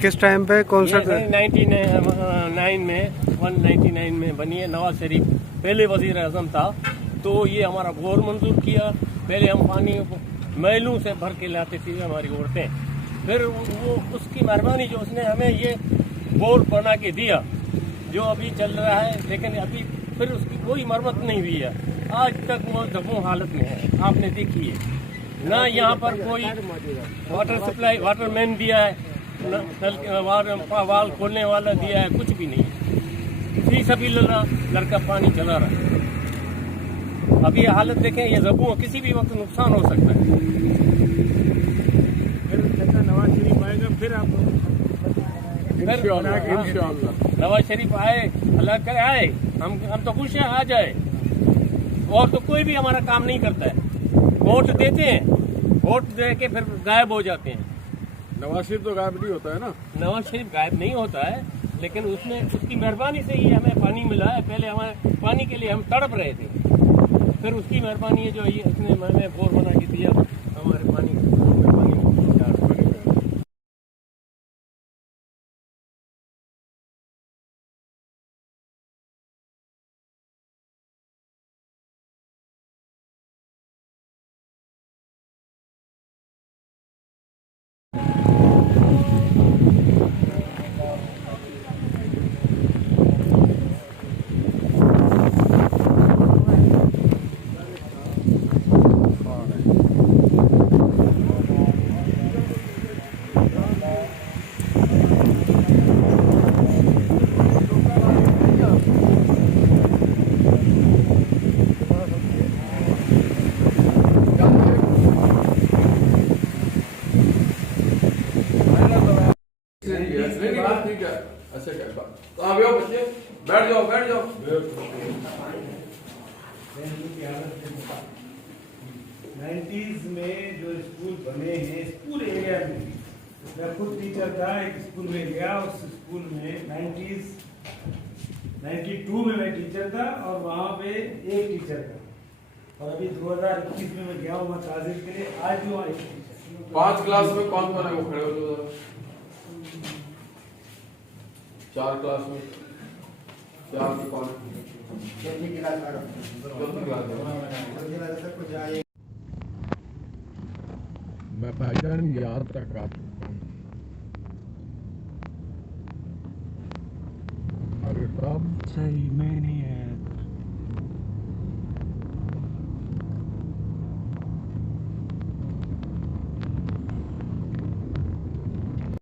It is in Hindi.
किस टाइम पे कौन सा? 99 में 199 में बनी है। नवाज शरीफ पहले वजीर आजम था तो ये हमारा बोर मंजूर किया। पहले हम पानी महलों से भर के लाते थे हमारी औरतें, फिर वो उसकी मेहरबानी जो उसने हमें ये बोर बना के दिया जो अभी चल रहा है, लेकिन अभी फिर उसकी कोई मरम्मत नहीं हुई है। आज तक वो दबों हालत में है, आपने देखी है ना। यहाँ पर कोई वाटर सप्लाई वाटरमैन दिया है, वाल खोलने वाला दिया है, कुछ भी नहीं। फी सबीलिल्लाह लड़का पानी चला रहा है। अभी ये हालत देखें, ये जबों किसी भी वक्त नुकसान हो सकता है। फिर नवाज शरीफ आएगा, फिर आप नवाज शरीफ आए, अल्लाह करे आए, हम तो खुश हैं, आ जाए। और तो कोई भी हमारा काम नहीं करता है। वोट देते हैं, वोट दे के फिर गायब हो जाते हैं। नवाज शरीफ तो गायब नहीं होता है ना। नवाज शरीफ गायब नहीं होता है, लेकिन उसमें उसकी मेहरबानी से ही हमें पानी मिला है। पहले हमारे पानी के लिए हम तड़प रहे थे, फिर उसकी मेहरबानी है जो ये उसने हमें बोर बना के दिया हमारे पानी में। अच्छा तो आप आओ बच्चे, बैठ जाओ बैठ जाओ। 90s में जो स्कूल बने हैं इस पूरे एरिया में, मैं खुद टीचर था, एक स्कूल में गया। उस स्कूल में 92 में मैं टीचर था और वहाँ पे एक टीचर था। और अभी 2021 में मैं गया हूँ वहाँ ताज़ीम के लिए, आज भी वहाँ एक टीचर। 5 क्लास में कौन कौन है वो खड़े हो तो 4 क्लास में 4 में कौन? मैं भाईजान यहाँ तक आ चुका हूँ। अरे साहब सही मैं नहीं